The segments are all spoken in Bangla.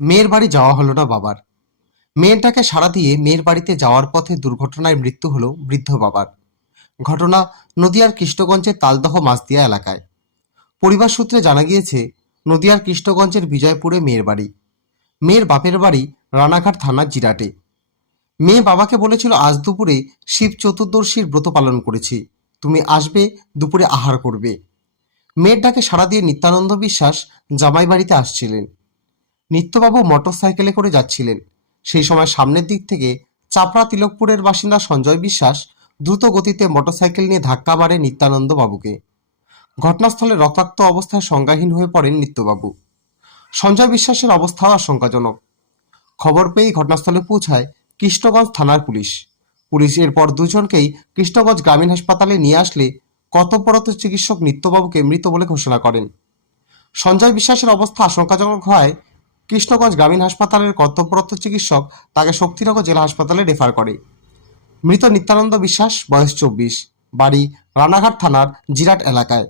মেয়ের বাড়ি যাওয়া হলো না বাবার। মেয়েটাকে সাড়া দিয়ে মেয়ের বাড়িতে যাওয়ার পথে দুর্ঘটনায় মৃত্যু হলো বৃদ্ধ বাবার। ঘটনা নদিয়ার কৃষ্ণগঞ্জের তালদহ মাছদিয়া এলাকায়। পরিবার সূত্রে জানা গিয়েছে, নদিয়ার কৃষ্ণগঞ্জের বিজয়পুরে মেয়ের বাড়ি। মেয়ের বাপের বাড়ি রানাঘাট থানার জিরাটে। মেয়ে বাবাকে বলেছিল, আজ দুপুরে শিব চতুর্দশীর ব্রত পালন করেছি, তুমি আসবে, দুপুরে আহার করবে। মেয়ের ডাকে সাড়া দিয়ে নিত্যানন্দ বিশ্বাস জামাই বাড়িতে আসছিলেন। নিত্যবাবু মোটরসাইকেলে করে যাচ্ছিলেন। সেই সময় সামনের দিক থেকে চাপড়া তিলকপুরের বাসিন্দা সঞ্জয় বিশ্বাস দ্রুত গতিতে মোটরসাইকেল নিয়ে ধাক্কা মারে নিত্যানন্দ বাবুকে। ঘটনাস্থলে রক্তাক্ত অবস্থায় সংজ্ঞাহীন হয়ে পড়েন নিত্যবাবু। সঞ্জয় বিশ্বাসের অবস্থাও আশঙ্কাজনক। খবর পেয়েই ঘটনাস্থলে পৌঁছায় কৃষ্ণগঞ্জ থানার পুলিশ। পুলিশ এরপর দুজনকেই কৃষ্ণগঞ্জ গ্রামীণ হাসপাতালে নিয়ে আসলে কর্তব্যরত চিকিৎসক নিত্যবাবুকে মৃত বলে ঘোষণা করেন। সঞ্জয় বিশ্বাসের অবস্থা আশঙ্কাজনক হওয়ায় কৃষ্ণগঞ্জ গ্রামীণ হাসপাতালের কর্তব্যরত চিকিৎসক তাকে শক্তিনগর জেলা হাসপাতালে রেফার করে। মৃত নিত্যানন্দ বিশ্বাস, বয়স 24, বাড়ি রানাঘাট থানার জিরাট এলাকায়।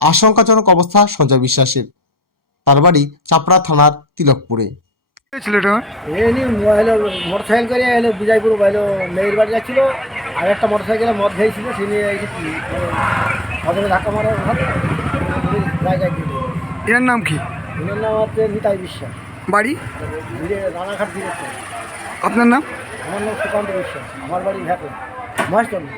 আশঙ্কাজনক অবস্থা সঞ্জয় বিশ্বাসের। তার বাড়ি চাপড়া থানার তিলকপুরে। ছেলেটা এমনি মোটরসাইকেল করে এলো বিজয়পুর এলো মেয়ের বাড়ি যাচ্ছিল। আর একটা মোটরসাইকেলে মদ খেয়েছিল, সে নিয়ে প্রথমে ধাক্কা মারার ভাবে জায়গায় দিয়ে দেবে। এর নাম কি? এনার নাম হচ্ছে নিতাই বিশ্বাস, বাড়ি? রানাঘাট দিয়েছে। আপনার নাম? আমার নাম সুকান্ত বিশ্বাস, আমার বাড়ি ঘাটে মহেশতলা।